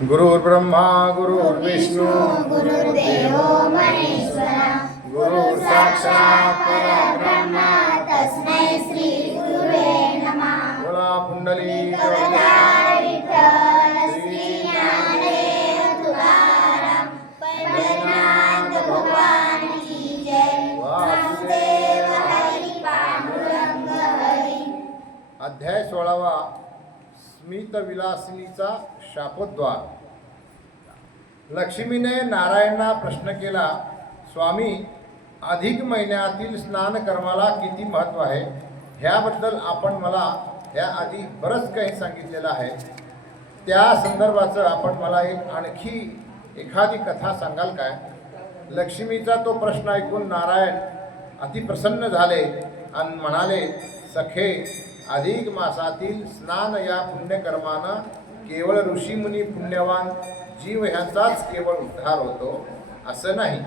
गुरुर्ब्रह्मा गुरुर्विष्णू गुरुर्देव महेश्वरा गुरु साक्षात परब्रह्म तस्मै श्री गुरुवे नमः. बोला पुंडली अवतार विठ्ठल श्री ज्ञानदेव तुकाराम पंढरीनाथ भगवान की जय. वासुदेव हरी पांडुरंग हरी. अध्याय 16वा स्मित विलासिनीचा शापोद्वार. लक्ष्मीने नारायणला प्रश्न केला, स्वामी, अधिक महिन्यातील स्नान कर्माला किती महत्त्व आहे? ह्याबद्दल आपण मला ह्याआधी बरंच काही सांगितलेलं आहे. त्या संदर्भाचं आपण मला आणखी एखादी कथा सांगाल काय? लक्ष्मीचा तो प्रश्न ऐकून नारायण अतिप्रसन्न झाले आणि म्हणाले, सखे, अधिक मासातील स्नान या पुण्यकर्मानं केवळ ऋषीमुनी पुण्यवान जीव ह्यांचाच केवळ उद्धार होतो असं नाही,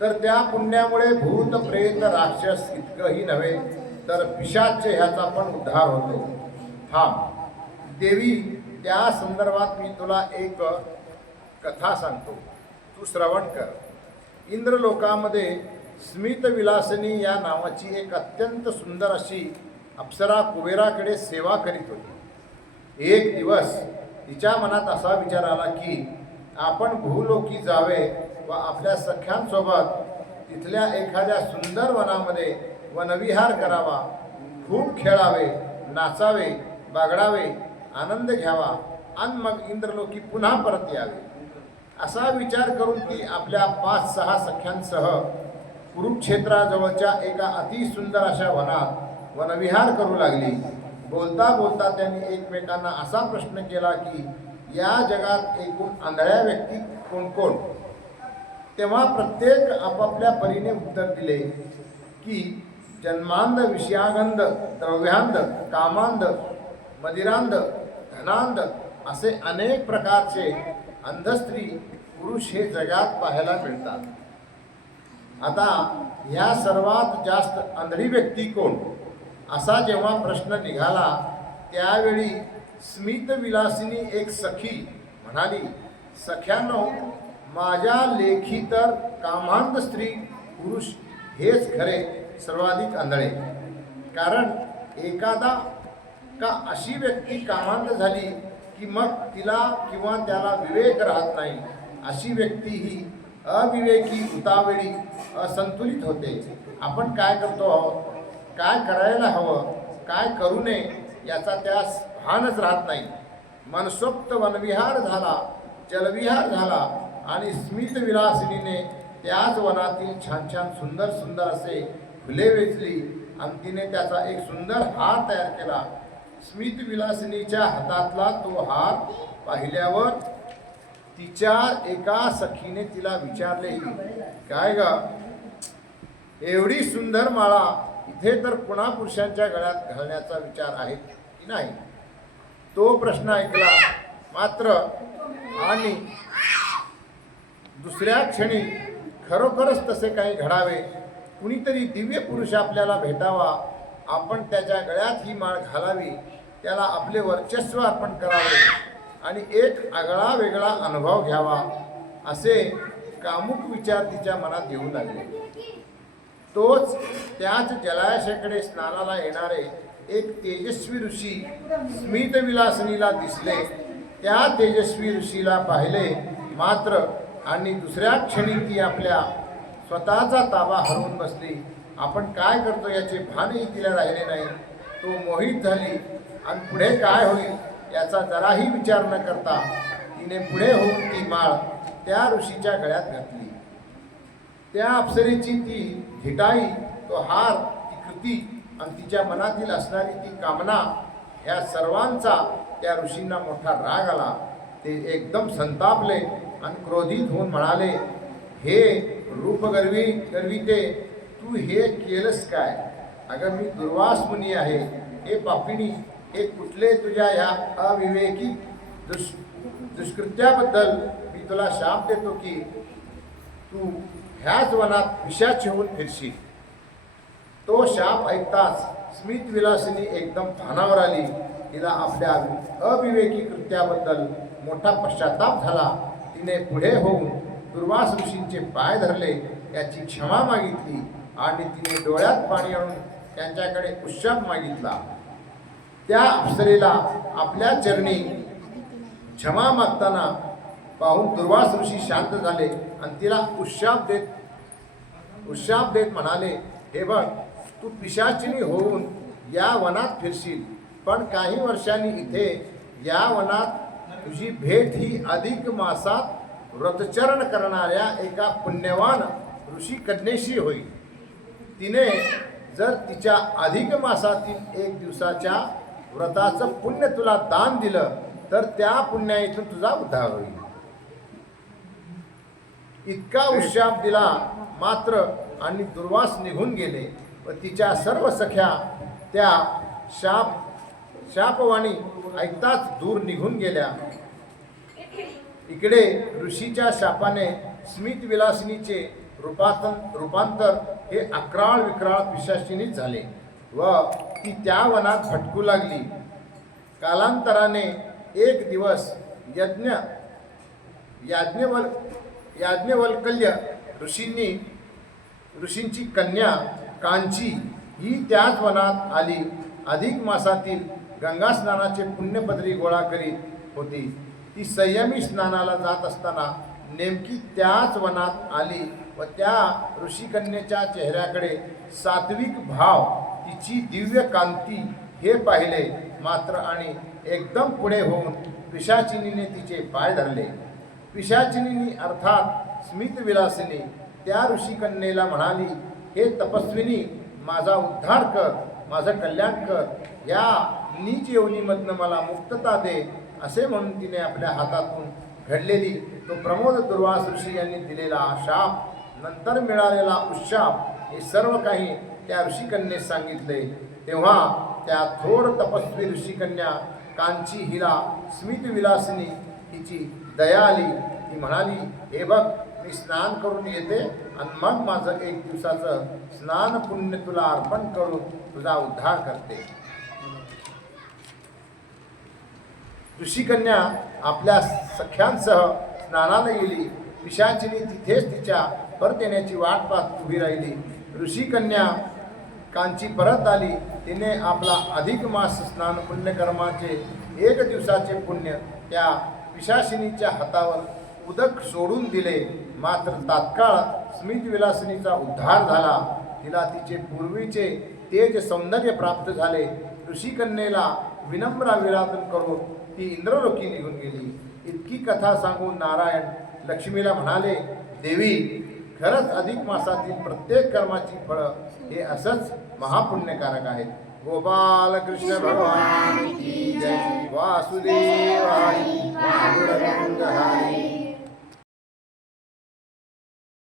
तर त्या पुण्यामुळे भूत प्रेत राक्षस इतकंही नव्हे तर पिशाच ह्याचा पण उद्धार होतो. हा देवी, त्या संदर्भात मी तुला एक कथा सांगतो, तू श्रवण कर. इंद्रलोकामध्ये स्मित विलासिनी या नावाची एक अत्यंत सुंदर अशी अप्सरा कुबेराकडे सेवा करीत होती. एक दिवस तिच्या मनात असा विचार आला की आपण भूलोकी जावे व आपल्या सख्यांसोबत तिथल्या एखाद्या सुंदर वनामध्ये वनविहार करावा, खूप खेळावे, नाचावे, बागडावे, आनंद घ्यावा आणि मग इंद्रलोकी पुन्हा परत यावे. असा विचार करून ती आपल्या 5-6 सख्यांसह कुरुक्षेत्राजवळच्या एका अतिसुंदर अशा वनात वनविहार करू लागली. बोलता बोलता त्यांनी एकमेकांना असा प्रश्न केला की या जगात एकूण आंधळ्या व्यक्ती कोण कोण? तेव्हा प्रत्येक आपापल्या परीने उत्तर दिले की जन्मांध, विषयांध, द्रव्यांध, कामांध, मदिरांध, धनांध असे अनेक प्रकारचे अंध स्त्री पुरुष हे जगात पाहायला मिळतात. आता ह्या सर्वात जास्त आंधळी व्यक्ती कोण? असा जेव्हा प्रश्न निघाला त्यावेळी स्मित विलासिनी एक सखी म्हणाली, सख्यानो, माझ्या लेखी तर कामांध स्त्री पुरुष हेच खरे सर्वाधिक आंधळे. कारण एखादा का अशी व्यक्ती कामांध झाली की मग तिला किंवा त्याला विवेक राहत नाही. अशी व्यक्ती ही अविवेकी, उतावळी, असंतुलित होते. आपण काय करतो आहोत, काय करायला हवं, काय करू नये याचा त्यास भानच राहत नाही. मनसोक्त वनविहार झाला, जलविहार झाला आणि स्मित विलासिनीने त्याच वनातील छान छान सुंदर सुंदर असे फुले वेचली आणि तिने त्याचा एक सुंदर हार तयार केला. स्मित विलासिनीच्या हातातला तो हार पाहिल्यावर तिच्या एका सखीने तिला विचारले, काय ग, एवढी सुंदर माळा इथे तर पुन्हा पुरुषांच्या गळ्यात घालण्याचा विचार आहे की नाही? तो प्रश्न ऐकला मात्र आणि दुसऱ्या क्षणी खरोखरच तसे काही घडावे, कुणीतरी दिव्य पुरुष आपल्याला भेटावा, आपण त्याच्या गळ्यात ही माळ घालावी, त्याला आपले वर्चस्व अर्पण करावे आणि एक आगळा वेगळा अनुभव घ्यावा, असे कामुक विचार तिच्या मनात येऊ लागले. तोच त्याच जलाशयाकडे स्नानाला येणारे एक तेजस्वी ऋषी स्मित विलासिनीला दिसले. त्या तेजस्वी ऋषीला पाहिले मात्र आणि दुसऱ्या क्षणी ती आपल्या स्वतःचा ताबा हरवून बसली. आपण काय करतो याचे भानही तिला राहिले नाही. तो मोहित झाली आणि पुढे काय होईल याचा जराही विचार न करता तिने पुढे होऊन ती माळ त्या ऋषीच्या गळ्यात घातली. त्या अप्सरेची ती धिटाई, तो हार, ती कृती आणि तिच्या मनातील असणारी ती कामना, ह्या सर्वांचा त्या ऋषींना मोठा राग आला. ते एकदम संतापले आणि क्रोधित होऊन म्हणाले, हे रूपगर्विते, तू हे केलंस काय? अगं, मी दुर्वास मुनी आहे. हे पापिणी, हे कुठले तुझ्या ह्या अविवेकी दुष्कृत्याबद्दल मी तुला शाप देतो की तू ह्याच वनात विषाची होऊन फिरशील. तो शाप ऐकताच स्मित विलासिनी एकदम भानावर आली. तिला आपल्या अविवेकी कृत्याबद्दल मोठा पश्चाताप झाला. तिने पुढे होऊन दुर्वास ऋषींचे पाय धरले, त्याची क्षमा मागितली आणि तिने डोळ्यात पाणी आणून त्यांच्याकडे उशाप मागितला. त्या अप्सरेला आपल्या चरणी क्षमा मागताना पाहून दुर्वास ऋषी शांत झाले आणि तिला उशाप देत म्हणाले, हे बघ, तू पिशाचिनी होऊन या वनात फिरशील, पण काही वर्षांनी इथे या वनात तुझी भेट ही अधिक मासात व्रतचरण करणाऱ्या एका पुण्यवान ऋषी कन्येशी होईल. तिने जर तिच्या अधिक मासातील 1 दिवसाच्या व्रताचं पुण्य तुला दान दिलं तर त्या पुण्यातून तुझा उद्धार होईल. इतका उशाप दिला मात्र आणि दुर्वास निघून गेले व तिच्या सर्व सख्या त्या शापवाणी ऐकताच दूर निघून गेल्या. इकडे ऋषीच्या शापाने स्मित विलासिनीचे रूपांतर हे अक्राळ विक्राळ पिशाचिनीत झाले व ती त्या वनात भटकू लागली. कालांतराने एक दिवस याज्ञवल्क्य ऋषींची कन्या कांची ही त्याच वनात आली. अधिक मासातील गंगा स्नानाचे पुण्यपदरी गोळा करीत होती. ती संयमी स्नानाला जात असताना नेमकी त्याच वनात आली व त्या ऋषिकन्येच्या चेहऱ्याकडे सात्विक भाव, तिची दिव्य कांती हे पाहिले मात्र आणि एकदम पुढे होऊन पिशाचिनीने तिचे पाय धरले. पिशाचिनी अर्थात स्मित विलासिनी त्या ऋषिकन्येला म्हणाली, हे तपस्विनी, माझा उद्धार कर, माझं कल्याण कर, या नीच योनीमधनं मला मुक्तता दे. असे म्हणून तिने आपल्या हातातून घडलेली तो प्रमोद दुर्वास ऋषी यांनी दिलेला शाप, नंतर मिळालेला उशाप हे सर्व काही त्या ऋषिकन्येस सांगितले. तेव्हा त्या थोर तपस्वी ऋषिकन्या कांची हिला स्मित विलासिनी हिची दया आली. ती म्हणाली, हे बघ, मी स्नान करून येते आणि मग माझं 1 दिवसाचं स्नान पुण्य तुला अर्पण करून तुझा उद्धार करते. ऋषिकन्या आपल्या सख्यांसह स्नानाला गेली. पिशाचिनी तिथेच तिच्या परत येण्याची वाट पाहत उभी राहिली. ऋषिकन्या कांची परत आली. तिने आपला अधिक मास स्नान पुण्यकर्माचे 1 दिवसाचे पुण्य त्या पिशाचिनीच्या हातावर उदक सोडून दिले. मात्र तात्काळ स्मित विलासिनीचा उद्धार झाला. तिला तिचे पूर्वीचे तेज सौंदर्य प्राप्त झाले. ऋषिकन्येला विनम्र अभिवादन करून ती इंद्रलोकी निघून गेली. इतकी कथा सांगून नारायण लक्ष्मीला म्हणाले, देवी, खरंच अधिक मासातील प्रत्येक कर्माची फळं हे असंच महापुण्यकारक आहेत. गोपाल कृष्ण भगवान की जय. वासुदेव हरी.